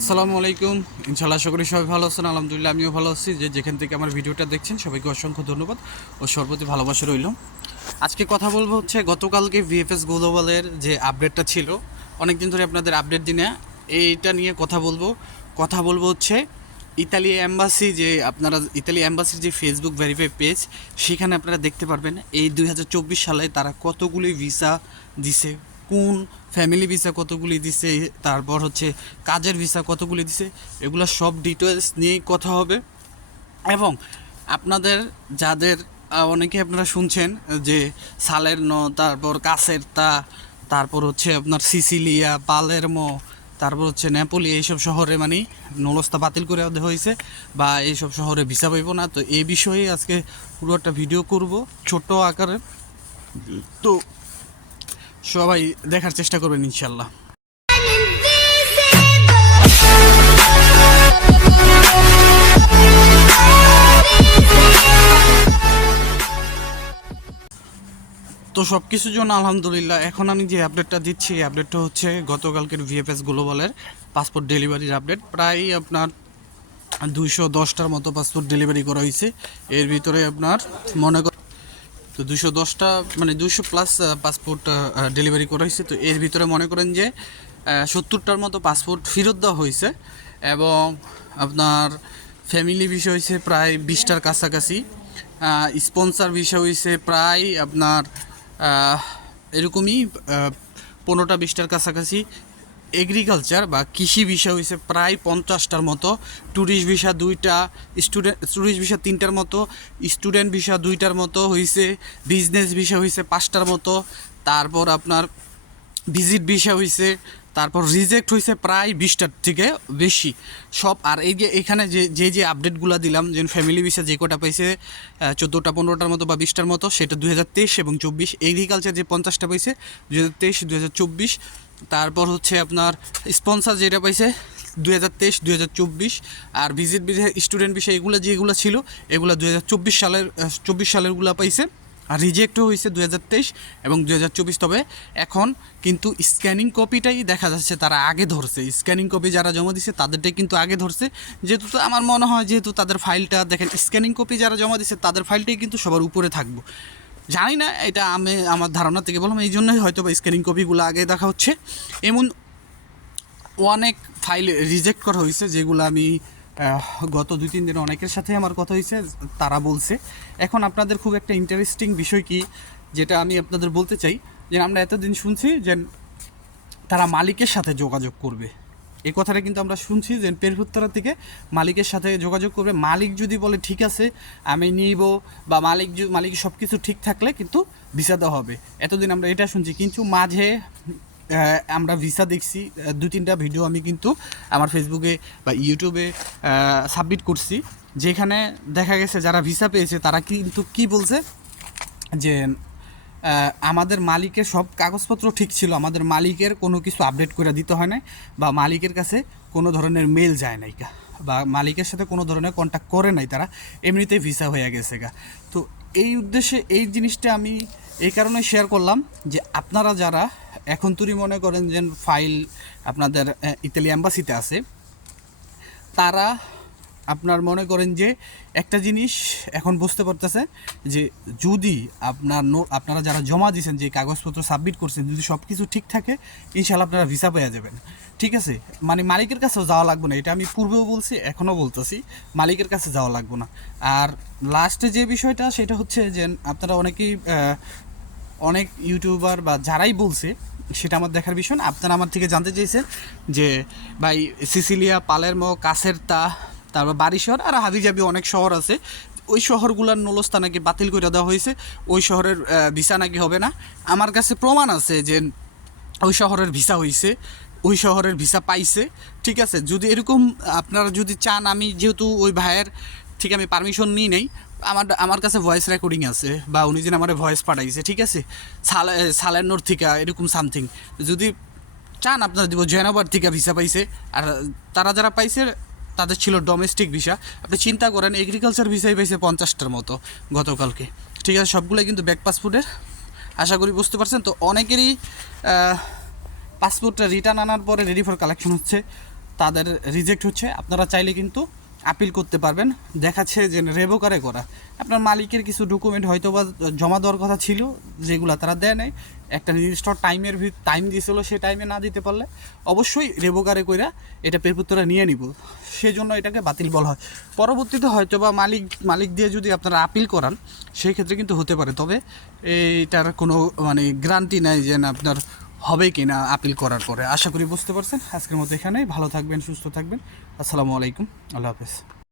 আসসালামু আলাইকুম। ইনশাল্লাহ আশা করি সবাই ভালো আছেন। আলহামদুলিল্লাহ আমিও ভালো আছি। যে যেখান থেকে আমার ভিডিওটা দেখছেন, সবাইকে অসংখ্য ধন্যবাদ ও সর্বতি ভালোবাসা রইল। আজকে কথা বলব হচ্ছে, গতকালকে ভিএফএস গ্লোবালের যে আপডেটটা ছিল অনেক দিন ধরে আপনাদের আপডেট দিনে এইটা নিয়ে কথা বলব। কথা বলব হচ্ছে, ইতালি অ্যাম্বাসি যে আপনারা, ইতালি অ্যাম্বাসির যে ফেসবুক ভেরিফাই পেজ সেখানে আপনারা দেখতে পারবেন, এই দুই হাজার চব্বিশ সালে তারা কতগুলি ভিসা দিছে। কোন ফ্যামিলি ভিসা কতগুলি দিছে, তারপর হচ্ছে কাজের ভিসা কতগুলি দিছে, এগুলো সব ডিটেলস নিয়েই কথা হবে। এবং আপনাদের যাদের অনেকে আপনারা শুনছেন যে সালের ন তারপর কাছের তা তারপর হচ্ছে আপনার সিসিলিয়া, পালেরমো, তারপর হচ্ছে নেপোলি, এইসব শহরে মানে নলস্তা বাতিল করে দেওয়া হয়েছে বা এইসব শহরে ভিসা পাইব না। তো এই বিষয়ে আজকে পুরো একটা ভিডিও করব ছোট আকারে। তো সবাই দেখার চেষ্টা করবেন ইনশাল্লাহ তো সব কিছুর জন্য আলহামদুলিল্লাহ, এখন আমি যে আপডেটটা দিচ্ছি, এই আপডেটটা হচ্ছে গতকালকের ভিএফএস গ্লোবালের পাসপোর্ট ডেলিভারির আপডেট প্রায় আপনার দুইশো দশটার মতো পাসপোর্ট ডেলিভারি করা হয়েছে। এর ভিতরে আপনার মনে কর তো দুশো দশটা মানে দুশো প্লাস পাসপোর্ট ডেলিভারি করা হয়েছে। তো এর ভিতরে মনে করেন যে সত্তরটার মতো পাসপোর্ট ফেরত দেওয়া হয়েছে এবং আপনার ফ্যামিলি বিষয় হয়েছে প্রায় বিশটার কাছাকাছি। স্পন্সার বিষয় হয়েছে প্রায় আপনার এরকমই পনেরোটা, বিশটার কাছাকাছি। এগ্রিকালচার বা কৃষি বিষয় হয়েছে প্রায় পঞ্চাশটার মতো ট্যুরিস্ট ভিসা দুইটা স্টুডেন্ট ট্যুরিস্ট ভিসা তিনটার মতো স্টুডেন্ট ভিসা দুইটার মতো হয়েছে বিজনেস ভিসা হয়েছে পাঁচটার মতো, তারপর আপনার ভিজিট ভিসা হয়েছে তারপর রিজেক্ট হয়েছে প্রায় বিশটার থেকে বেশি। সব আর এই যে এখানে যে যে যে আপডেটগুলো দিলাম যে ফ্যামিলি ভিসা যে কটা পাইছে চোদ্দোটা, পনেরোটার মতো বা বিশটার মতো, সেটা দুই হাজার তেইশ এবং চব্বিশ। এগ্রিকালচার যে পঞ্চাশটা পাইছে, দুই হাজার তেইশ তারপর হচ্ছে আপনার স্পন্সার যেটা পাইছে, দুই হাজার তেইশ, দুই হাজার চব্বিশ, আর ভিজিট ভিসা স্টুডেন্ট বিষয় এগুলো যেগুলো ছিল, এগুলো দুই হাজার চব্বিশ সালের চব্বিশ সালেরগুলো পাইছে, আর রিজেক্টও হয়েছে দু হাজার তেইশ এবং দু হাজার চব্বিশ। তবে এখন কিন্তু স্ক্যানিং কপিটাই দেখা যাচ্ছে তারা আগে ধরছে। স্ক্যানিং কপি যারা জমা দিছে, তাদেরটাই কিন্তু আগে ধরছে। যেহেতু তো আমার মনে হয়, যেহেতু তাদের ফাইলটা দেখেন স্ক্যানিং কপি যারা জমা দিছে, তাদের ফাইলটাই কিন্তু সবার উপরে থাকব। জানি না, এটা আমি আমার ধারণা থেকে বললাম, এই জন্যই হয়তো বা স্ক্যানিং কপিগুলো আগে দেখা হচ্ছে। এমন অনেক ফাইল রিজেক্ট করা হয়েছে, যেগুলো আমি গত দুই তিন দিন অনেকের সাথে আমার কথা হয়েছে, তারা বলছে। এখন আপনাদের খুব একটা ইন্টারেস্টিং বিষয় কি, যেটা আমি আপনাদের বলতে চাই, যে আমরা এতদিন শুনছি যে তারা মালিকের সাথে যোগাযোগ করবে। এই কথাটা কিন্তু আমরা শুনছি যে পেরফুত্তরা থেকে মালিকের সাথে যোগাযোগ করবে। মালিক যদি বলে, ঠিক আছে, আমি নিব, বা মালিক মালিক সব কিছু ঠিক থাকলে কিন্তু ভিসা দেওয়া হবে। এতদিন আমরা এটা শুনছি। কিন্তু মাঝে আমরা ভিসা দেখছি। দু, তিনটা ভিডিও আমি কিন্তু আমার ফেসবুকে বা ইউটিউবে সাবমিট করছি। যেখানে দেখা গেছে, যারা ভিসা পেয়েছে, তারা কিন্তু কি বলছে? যে আমাদের মালিকের সব কাগজপত্র ঠিক ছিল। আমাদের মালিকের কোনো কিছু আপডেট করে দিতে হয় নাই বা মালিকের কাছে কোনো ধরনের মেল যায় নাই বা মালিকের সাথে কোনো ধরনের কন্ট্যাক্ট করে নাই তারা। এমনিতেই ভিসা হয়ে গেছে গা। তো এই উদ্দেশ্যে এই জিনিসটা আমি এই কারণে শেয়ার করলাম যে আপনারা যারা এখন তুরি মনে করেন যে ফাইল আপনাদের ইতালি অ্যাম্বাসিতে আছে, তারা আপনার মনে করেন যে একটা জিনিস এখন বুঝতে পারতেছে যে যদি আপনার নো- আপনারা যারা জমা দিয়েছেন যে কাগজপত্র সাবমিট করছেন, যদি সব কিছু ঠিক থাকে ইনশাল্লাহ আপনারা ভিসা পেয়ে যাবেন। ঠিক আছে? মানে মালিকের কাছেও যাওয়া লাগবে না। এটা আমি পূর্বেও বলছি, এখনও বলতেছি, মালিকের কাছে যাওয়া লাগবে না। আর লাস্টে যে বিষয়টা, সেটা হচ্ছে যে আপনারা অনেকেই অনেক ইউটিউবার বা যারাই বলছে, সেটা আমার দেখার বিষয় আপনারা আমার থেকে জানতে চেয়েছেন যে, ভাই, সিসিলিয়া পালেরমো কাছের তা তারপর বারিশহর আর হাবিজাবি অনেক শহর আছে। ওই শহরগুলোর নলস্তা নাকি বাতিল করে দেওয়া হয়েছে। ওই শহরের ভিসা নাকি হবে না। আমার কাছে প্রমাণ আছে যে ওই শহরের ভিসা হয়েছে ওই শহরের ভিসা পাইছে, ঠিক আছে? যদি এরকম আপনারা যদি চান, আমি যেহেতু ওই ভাইয়ের ঠিক আমি পারমিশন নিই নেই, আমার আমার কাছে ভয়েস রেকর্ডিং আছে বা উনি যেন আমার ভয়েস পাঠাইছে, ঠিক আছে? সালে সালেনোর থেকে, এরকম সামথিং যদি চান, আপনারা দিব, জয়নগর থেকে ভিসা পাইছে, আর তারা যারা পাইছে তাদের ছিল ডোমেস্টিক ভিসা আপনি চিন্তা করেন এগ্রিকালচার ভিসাই পাইছে পঞ্চাশটার মতো গতকালকে। ঠিক আছে, সবগুলোই কিন্তু ব্যাক পাসপোর্টের আশা করি বুঝতে পারছেন, তো অনেকেরই পাসপোর্টটা রিটার্ন আনার পরে রেডি ফর কালেকশন হচ্ছে, তাদের রিজেক্ট হচ্ছে। আপনারা চাইলে কিন্তু আপিল করতে পারবেন। দেখাচ্ছে যে রেবোকারে করা আপনার মালিকের কিছু ডকুমেন্ট হয়তো বা জমা দেওয়ার কথা ছিল, যেগুলো তারা দেয় নাই। একটা নির্দিষ্ট টাইমের ভিত টাইম দিয়েছিল, সে টাইমে না দিতে পারলে অবশ্যই রেবোকারে কইরা এটা পেরপুত্তরা নিয়ে নিব। সেজন্য এটাকে বাতিল বলা হয়। পরবর্তীতে হয়তো বা মালিক মালিক দিয়ে যদি আপনারা আপিল করান, সেই ক্ষেত্রে কিন্তু হতে পারে। তবে এইটার কোনো মানে গ্যারান্টি নাই যে না আপনার হবে কি না আপিল করার পরে। আশা করি বুঝতে পারছেন। আজকের মতো এখানেই। ভালো থাকবেন, সুস্থ থাকবেন। আসসালামু আলাইকুম। আল্লাহ হাফেজ।